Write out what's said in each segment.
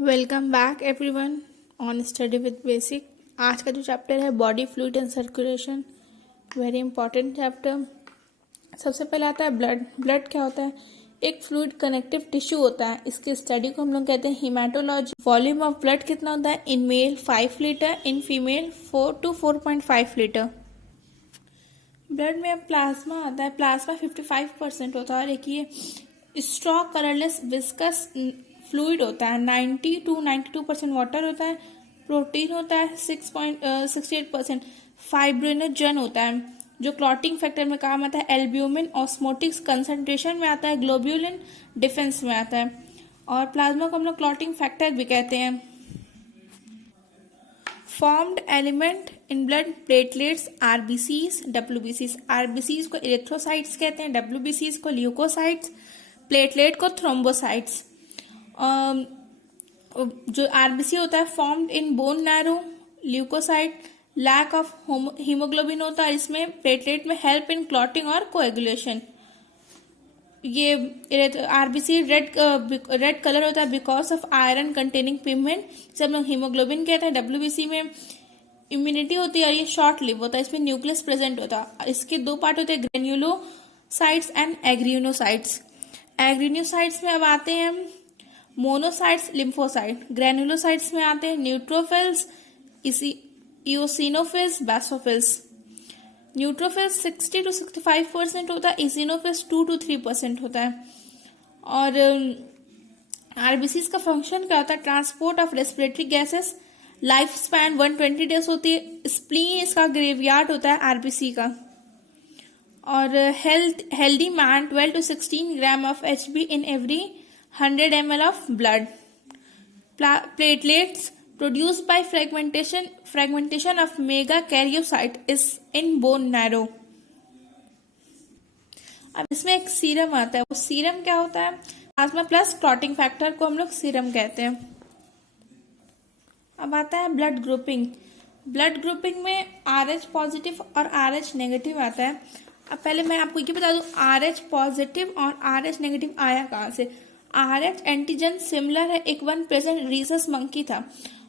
Welcome back everyone on study with basic. आज का जो चैप्टर है body fluid and circulation, very important chapter. सबसे पहले आता है ब्लड। ब्लड क्या होता है? एक फ्लूइड कनेक्टिव टिश्यू होता है। इसकी स्टडी को हम लोग कहते हैं हीमेटोलॉजी। वॉल्यूम ऑफ ब्लड कितना होता है? In male 5 litre, in female 4 to 4.5 litre. Blood में प्लाज्मा आता है। प्लाज्मा 55% होता है और एक ये स्ट्रॉ कलरलेस विस्कस फ्लूइड होता है। 90 to 92% वाटर होता है। प्रोटीन होता है 6.68%। फाइब्रिनोजन होता है जो क्लॉटिंग फैक्टर में काम आता है। एल्ब्यूमिन ऑस्मोटिक्स कंसंट्रेशन में आता है। ग्लोब्यूलिन डिफेंस में आता है। और प्लाज्मा को हम लोग क्लॉटिंग फैक्टर भी कहते हैं। Formed element in blood platelets, RBCs, डब्ल्यूबीसीज। आरबीसीज को इरेथ्रोसाइट्स कहते हैं, डब्ल्यूबीसीज को ल्यूकोसाइट्स, प्लेटलेट को थ्रोम्बोसाइट्स। जो आरबीसी होता है formed in bone narrow, leucocyte lack of haemoglobin होता है इसमें। प्लेटलेट में हेल्प इन क्लॉटिंग और कोएगुलेशन। ये आरबीसी रेड कलर होता है because of iron containing pigment, जिसे हम लोग हीमोग्लोबिन कहते हैं। डब्ल्यूबीसी में इम्यूनिटी होती है और ये शॉर्ट लिव होता है। इसमें न्यूक्लियस प्रेजेंट होता है। इसके दो पार्ट होते हैं, ग्रेन्युलोसाइट्स एंड एग्रीनोसाइट्स। एग्रीनोसाइट्स में अब आते हैं मोनोसाइट्स, लिम्फोसाइट। ग्रेनुलोसाइट्स में आते हैं neutrophils, eosinophils, basophils. Neutrophils 60 to 65% होता है। इसिनोफिल्स 2 to 3% होता है। और आरबीसी का फंक्शन क्या होता है? Transport of respiratory gases. Life span 120 days होती है। स्प्लीन इसका ग्रेवयार्ड होता है आरबीसी का। और healthy man 12 to 16 gram of HB in every 100 ml of blood. Platelets produced by fragmentation of megakaryocyte is in bone marrow. अब इसमें एक सीरम आता है। वो सीरम क्या होता है? प्लाज्मा प्लस क्लॉटिंग फैक्टर को हम लोग सीरम कहते हैं। अब आता है ब्लड ग्रुपिंग। ब्लड ग्रुपिंग में RH पॉजिटिव और RH नेगेटिव आता है। अब पहले मैं आपको ये बता दूं, RH पॉजिटिव और RH नेगेटिव आया कहाँ से? RH एंटीजन सिमिलर है, एक वन प्रेजेंट रीसस मंकी था,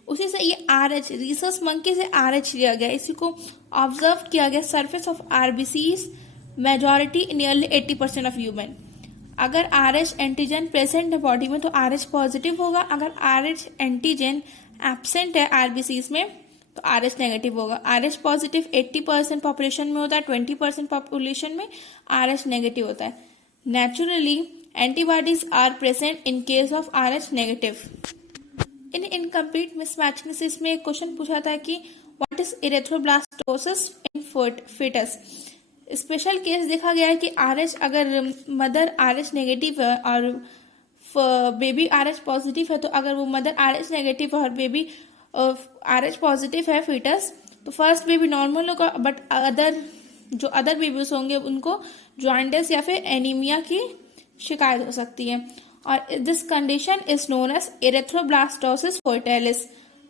उसी से ये RH रीसस मंकी से RH लिया गया। इसी को ऑब्जर्व किया गया surface of RBCs, majority nearly 80% of human. अगर RH एंटीजन प्रेजेंट है बॉडी में तो RH पॉजिटिव होगा। अगर RH एंटीजन एब्सेंट है आरबीसीज में तो RH नेगेटिव होगा। RH पॉजिटिव 80% पॉपुलेशन में होता है, 20% पॉपुलेशन में RH नेगेटिव होता है। Naturally antibodies are present in case of RH negative. In incomplete mismatching से इसमें एक क्वेश्चन पूछा था कि what is erythroblastosis in fetus. Special case देखा गया है कि RH अगर मदर RH नेगेटिव है और बेबी RH पॉजिटिव है, तो अगर वो मदर RH नेगेटिव और बेबी RH पॉजिटिव है फीटस, तो फर्स्ट बेबी नॉर्मल होगा, बट अदर बेबीज होंगे उनको जॉइंटिस या फिर एनीमिया की शिकायत हो सकती है। और this condition is known as erythroblastosis fetalis.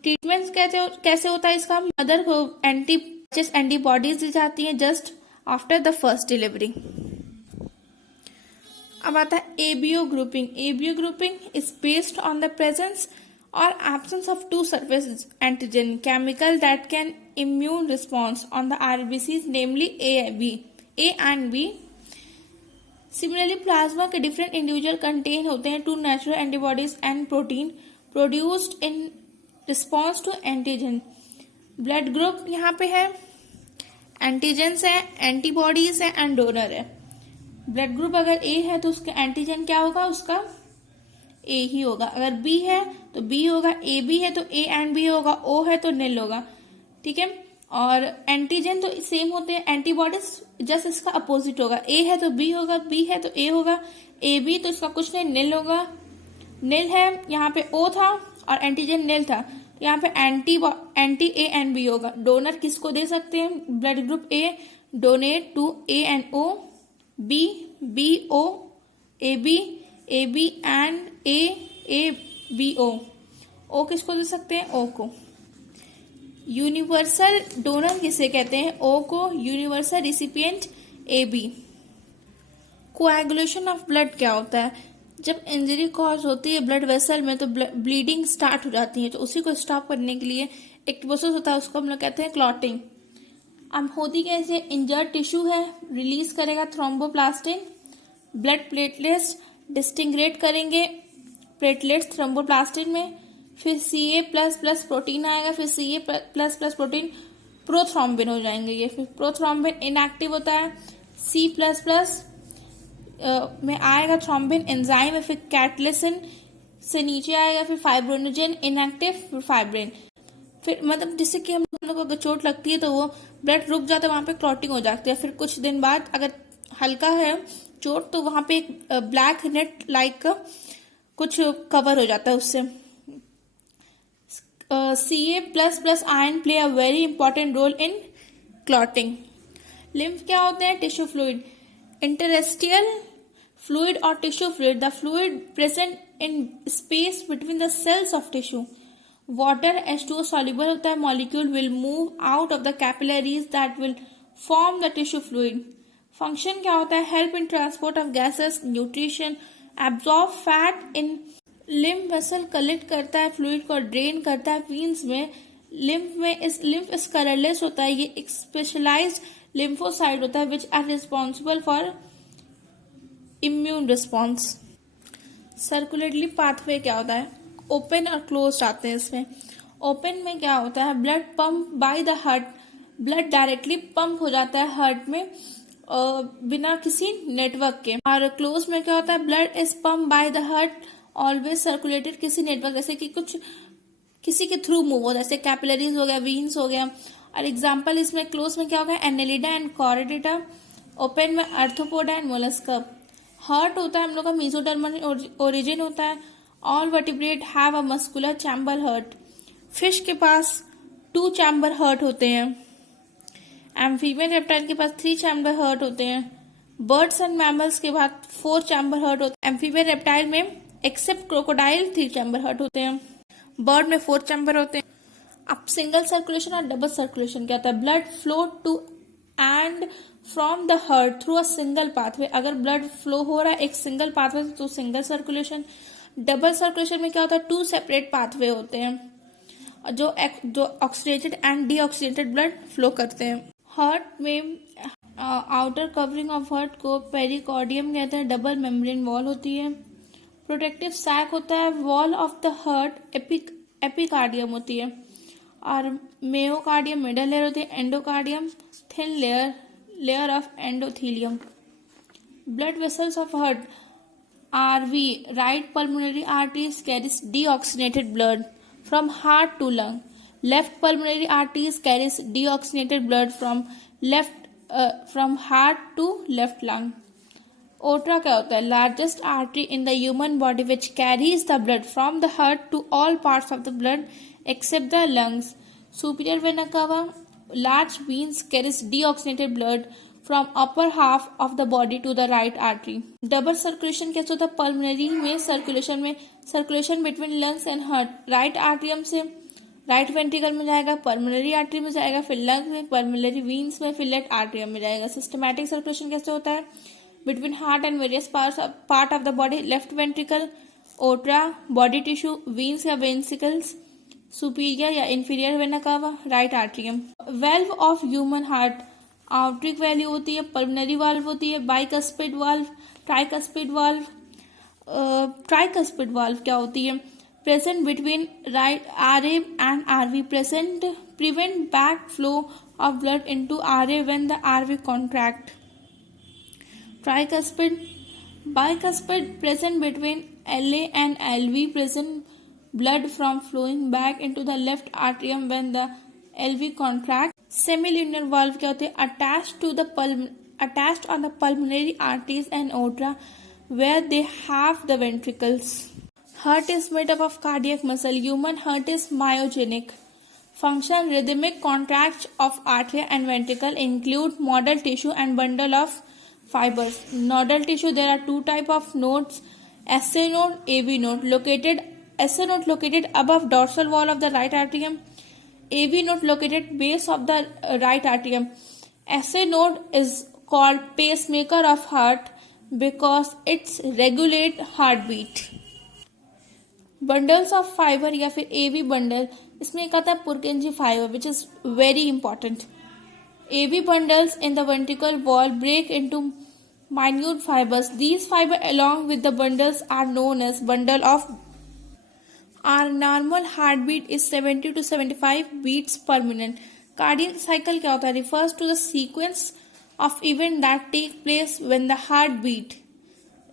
Treatment कैसे होता है इसका? मदर को एंटीबॉडीज दी जाती हैं just after the first delivery. अब आता है ABO grouping. ABO grouping is based on the presence और absence of two surface antigen chemical that can immune response on the RBCs, namely A and B. Similarly plasma के different individual contain होते हैं two natural antibodies and protein produced in response to antigen. Blood group यहाँ पे है, antigens है, antibodies है and donor है। Blood group अगर ए है तो उसका एंटीजन क्या होगा? उसका ए ही होगा। अगर बी है तो बी होगा, ए बी है तो ए एंड बी होगा, ओ है तो निल होगा। ठीक है। और एंटीजन तो सेम होते हैं, एंटीबॉडीज जस्ट इसका अपोजिट होगा। ए है तो बी होगा, बी है तो ए होगा, ए बी तो इसका कुछ नहीं, निल होगा। निल है, यहाँ पे ओ था और एंटीजन निल था, तो यहाँ पे एंटी ए एंड बी होगा। डोनर किसको दे सकते हैं? Blood group A donate to A and O, B B O, A B and A B O किसको दे सकते हैं? ओ को। यूनिवर्सल डोनर किसे कहते हैं? ओ को। Universal recipient A B. Coagulation of blood क्या होता है? जब इंजरी कॉज होती है ब्लड वेसल में तो ब्लीडिंग स्टार्ट हो जाती है, तो उसी को स्टॉप करने के लिए एक प्रोसेस होता है, उसको हम लोग कहते हैं क्लॉटिंग। अब होती कैसे, इंजर्ड टिश्यू है, रिलीज करेगा थ्रोम्बोप्लास्टिन, ब्लड प्लेटलेट्स डिस्टिंग्रेट करेंगे प्लेटलेट्स थ्रोम्बोप्लास्टिन में, फिर Ca प्लस प्लस प्रोटीन आएगा, फिर Ca plus plus protein prothrombin हो जाएंगे ये, फिर प्रोथ्रोम्बिन इनएक्टिव होता है, C प्लस प्लस में आएगा थ्रोम्बिन एंजाइम, फिर कैटलिसिन से नीचे आएगा, फिर फाइब्रोनोजेन इनएक्टिव, फिर फाइब्रिन, फिर मतलब जिससे कि हम लोग को अगर चोट लगती है तो वो ब्लड रुक जाता है, वहां पे क्लॉटिंग हो जाती है। फिर कुछ दिन बाद अगर हल्का है चोट तो वहां पे एक ब्लैक नेट लाइक कुछ कवर हो जाता है उससे। Ca plus plus iron play a very important role in clotting. Lymph क्या होते हैं, टिश्यू फ्लूइड, इंटरस्टिशियल फ्लूइड और tissue fluid, the fluid present in space between the cells of tissue. Water H2O soluble होता है, molecule will move out of the capillaries that will form the tissue fluid. Function क्या होता है, help in transport of gases, nutrition, absorb fat in lymph vessel, collect करता है fluid को, drain करता है वीन्स में। लिम्फ इस कलरलेस होता है, ये एक स्पेशलाइज्ड लिम्फोसाइट होता है which are responsible for immune response. Circulatory pathway क्या होता है, ओपन और क्लोज आते हैं इसमें। ओपन में क्या होता है, blood pump by the heart, blood directly pump हो जाता है हार्ट में बिना किसी नेटवर्क के। और क्लोज में क्या होता है, blood is pump by the heart always circulated किसी नेटवर्क, जैसे कि कुछ किसी के थ्रू मूव हो, जैसे कैपिलरीज हो गया, वीन्स हो गया। और एग्जाम्पल इसमें क्लोज में क्या होगा, एनेलिडा एंड कॉरिडेटा, ओपन में आर्थ्रोपोडा एंड मोलस्का। हार्ट होता है हम लोग का मेसोडर्मल ओरिजिन होता है, all vertebrate have a muscular chamber heart. Fish के पास 2 चैम्बर हार्ट होते हैं, एम्फीबियन रेप्टाइल के पास 3 चैम्बर हार्ट होते हैं, बर्ड्स एंड मैमल्स के बाद 4 चैम्बर हार्ट होते हैं। एम्फीबियन रेप्टाइल में एक्सेप्ट क्रोकोडाइल 3 चैम्बर हार्ट होते हैं, बर्ड में 4 चैम्बर होते हैं। अब सिंगल सर्कुलेशन और डबल सर्कुलेशन क्या होता है, blood flow to and from the heart through a single pathway. अगर ब्लड फ्लो हो रहा है एक सिंगल पाथवे तो सिंगल सर्कुलेशन। डबल सर्कुलेशन में क्या होता है, 2 सेपरेट पाथवे होते हैं जो oxidated and deoxygenated blood flow करते हैं। हार्ट में आउटर कवरिंग ऑफ हार्ट को पेरिकॉर्डियम कहते हैं, डबल मेम्ब्रेन वॉल होती है। प्रोटेक्टिव सैक होता है, wall of the heart epicardium होती है, और मेयोकार्डियम मिडल लेयर होती है, endocardium thin layer of endothelium. Blood vessels of heart RV, right pulmonary arteries carries deoxygenated blood from heart to lung. Left pulmonary arteries carries deoxygenated blood from heart to left lung. Aorta क्या होता है, largest artery in the human body which carries the blood from the heart to all parts of the blood except the lungs. Superior vena cava, large veins carries deoxygenated blood from upper half of the body to the right artery. Double circulation कैसे होता है, pulmonary में circulation between lungs and heart, right atrium से right ventricle में जाएगा, pulmonary artery में जाएगा, फिर लंग में, पल्मोनरी वीन्स में, फिर लेफ्ट आर्टरियम में जाएगा। सिस्टमैटिक सर्कुलेशन कैसे होता है, between heart and various part of the body, left ventricle, ओट्रा, बॉडी टिश्यू, वीन्स या वेंसिकल्स, सुपीरियर या inferior vena cava, right atrium. Valve of human heart, आउट्रिक वैल्यू होती है, पल्मोनरी वाल्व होती है, bicuspid valve, tricuspid valve. Tricuspid valve क्या होती है, present between right RA and RV, prevent backflow of blood into RA when the RV contract. Tricuspid, bicuspid, present between LA and LV, present blood from flowing back into the left atrium when the LV contract. Semilunar valve क्या होते हैं, attached on the pulmonary arteries and aorta where they have the ventricles. Heart is made up of cardiac muscle. Human heart is myogenic. Function, rhythmic contracts of artery and ventricle include nodal tissue and bundle of fibers. Nodal tissue, there are 2 types of nodes, SA node, AV node. SA node located above dorsal wall of the right atrium. AV node located base of the right atrium. SA node is called pacemaker of heart. Because it's regulate heart beat. Bundles of fibre या फिर AV bundle, इसमें एक आता है Purkinje fibre which is very important. AV bundles in the ventricle wall break into minute fibers. These fibers along with the bundles are known as bundle of. Our normal heartbeat is 70 to 75 beats per minute. Cardiac cycle क्या होता है? Refers to the sequence of event that take place when the heart beat.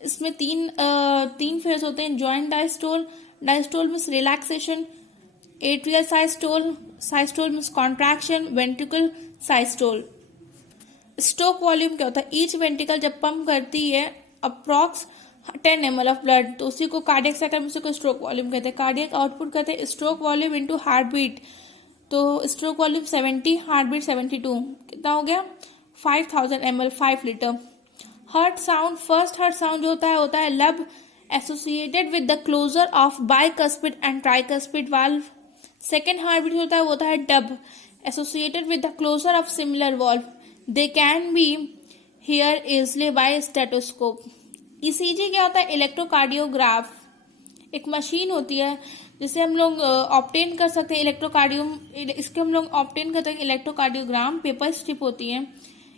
इसमें तीन phase होते हैं. Joint diastole, diastole means relaxation, atrial systole, systole means contraction, ventricle systole. Stroke volume क्या होता है? ईच वेंट्रिकल जब पंप करती है अप्रॉक्स 10 ml ऑफ ब्लड, तो उसी को कार्डियक साइकिल में उसी को स्ट्रोक वॉल्यूम कहते हैं. कार्डियक आउटपुट कहते हैं stroke volume into heart beat. तो स्ट्रोक वॉल्यूम 70, हार्ट बीट 72, कितना हो गया? 5000 ml, 5 litre. Heart sound, first heart sound जो होता है lub associated with the closure of bicuspid and tricuspid valve. Second heart beat होता है dub associated with the closure of similar valve. They can be heard easily by stethoscope. ECG क्या होता है? Electrocardiograph, एक machine होती है जिसे हम लोग ऑब्टेन कर सकते हैं. इसके हम लोग ऑब्टेन करते हैं इलेक्ट्रोकार्डियोग्राम. पेपर स्ट्रिप होती है.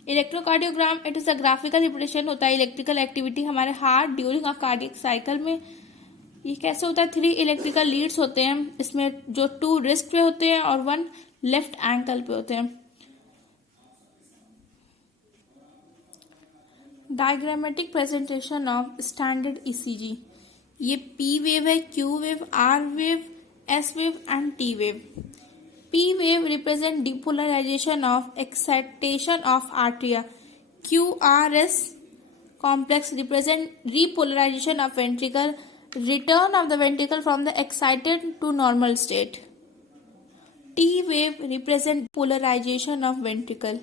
Electrocardiogram it is a graphical representation होता है इलेक्ट्रिकल एक्टिविटी हमारे heart during a cardiac cycle में. ये कैसे होता है? 3 इलेक्ट्रिकल लीड्स होते हैं इसमें, जो 2 रिस्ट पे होते हैं और 1 लेफ्ट एंकल पे होते हैं. Diagrammatic presentation of standard ECG. ये पी वेव है, Q wave, R wave, S wave and T wave. P wave represent depolarization of excitation of arteria. Q R S complex represent repolarization of ventricle, return of the ventricle from the excited to normal state. T wave represent polarization of ventricle.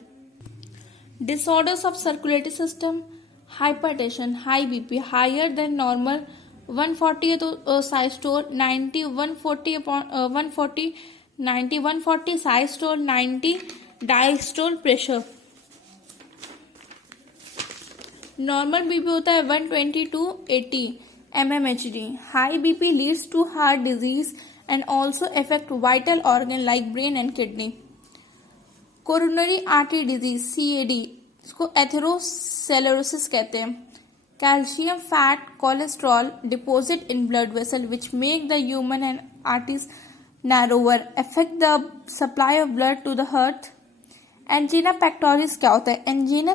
Disorders of circulatory system, hypertension, high BP, higher than normal, 140 है तो systole, 90, 140 140, 90, 140 systole, 90 diastole pressure. Normal BP होता है 120 to 80 mmHg. High BP leads to heart disease and also affect vital organ like brain and kidney. Coronary artery disease CAD, इसको atherosclerosis कहते हैं. Calcium, fat, cholesterol deposit in blood vessel which make the human and arteries narrower, affect the supply of blood to the heart. Angina pectoris क्या होता है? Angina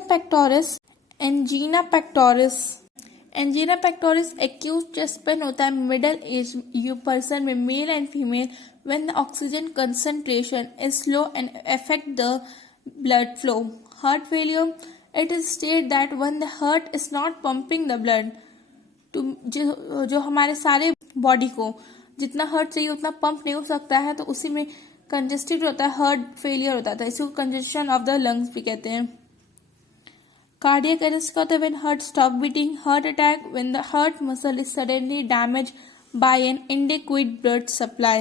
pectoris acute chest pain होता है middle age person में, male and female, when the oxygen concentration is low and affect the blood flow. Heart failure, it is stated that when the heart is not pumping the blood to जो हमारे सारे body को जितना heart चाहिए उतना pump नहीं हो सकता है, तो उसी में कंजेस्टेड होता है, हार्ट फेलियर होता है, इसी को कंजेशन ऑफ द लंग्स भी कहते हैं. कार्डियक अरेस्ट का होता है when heart stop beating. Heart attack when the heart muscle is suddenly damaged by an inadequate blood supply.